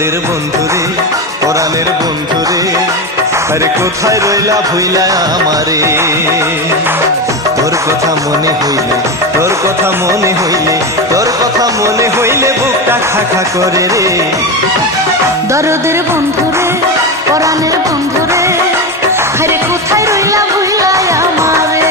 দরদের বন্ধুরে পরাণের বন্ধুরে, আরে কোথায় রইলা ভুইলা আমারে। তোর কথা মনে হইলে, তোর কথা মনে হইলে, তোর কথা মনে হইলে বুকটা খা খা করে রে। দরদের বন্ধুরে পরাণের বন্ধুরে, আরে কোথায় রইলা ভুইলা আমারে।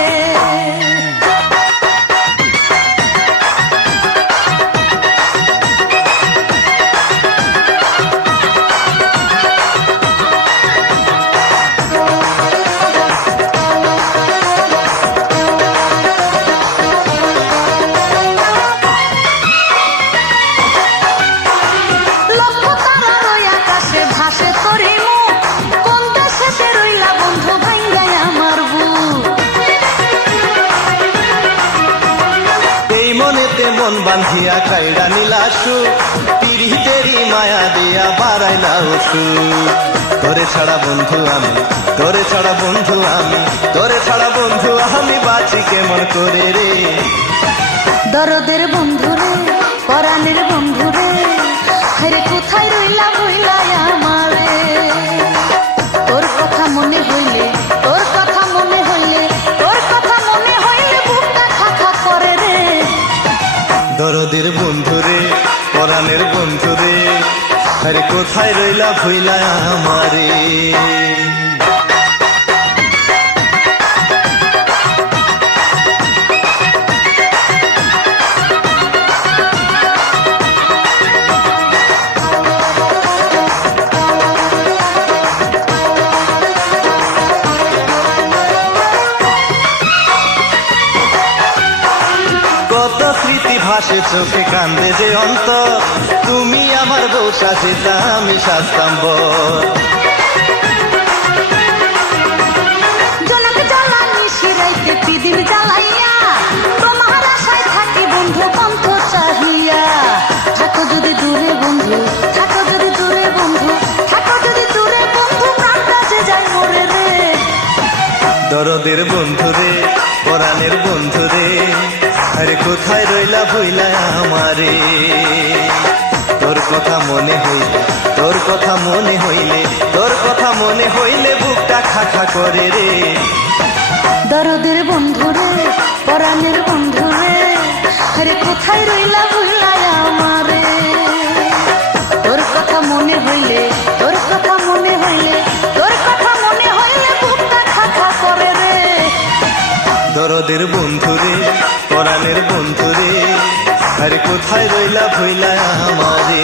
মন বান্ধিয়া কাইড়া নিলাসু, পিড়িতেরি মায়া দিয়া বাড়াইলা উসু। তোরে ছাড়া বন্ধু আমি, তোরে ছাড়া বন্ধু আমি, তোরে ছাড়া বন্ধু আমি বাঁচি কেমন করে রে। দরদের বন্ধুরে পরাণের বন্ধুরে, আরে কোথায় রইলা ভুইলা আমারে। তোর কথা মনে হইলে, তোর কথা মনে হইলে, তোর কথা মনে হইলে বুকটা খা খা করে রে। দরদের বন্ধুরে পরাণের বন্ধুরে, আরে কোথায় রইলা ভুইলা আমারে। কত স্মৃতি ভাসে চোখে কান্দে যে অন্তর, তুমি আমার বউ সাজে আমি সাজতাম বর। জনক জ্বালানি শিরাইতে পিদিন জ্বালাইয়া, তোমার আশায় থাকি বন্ধু পন্থ চাহিয়া। থাকো যদি দূরে বন্ধু, থাকো যদি দূরে বন্ধু, থাকো যদি দূরে বন্ধু, প্রাণটা যে যায় মরে রে। দরদের বন্ধুরে পরাণের বন্ধুরে, আরে কোথায় রইলা ভুইলা আমারে। তোর কথা মনে হইলে, তোর কথা মনে হইলে, তোর কথা মনে হইলে বুকটা খা খা করে রে। দরদের বন্ধুরে পরাণের বন্ধুরে, আরে কোথায় রইলা ভুইলা আমারে। তোর কথা মনে হইলে, তোর কথা মনে হইলে, তোর কথা মনে হইলে বুকটা খা খা করে রে। দরদের বন্ধুরে পরাণের বন্ধুরে, আরে কোথায় রইলা ভুইলা আমারে।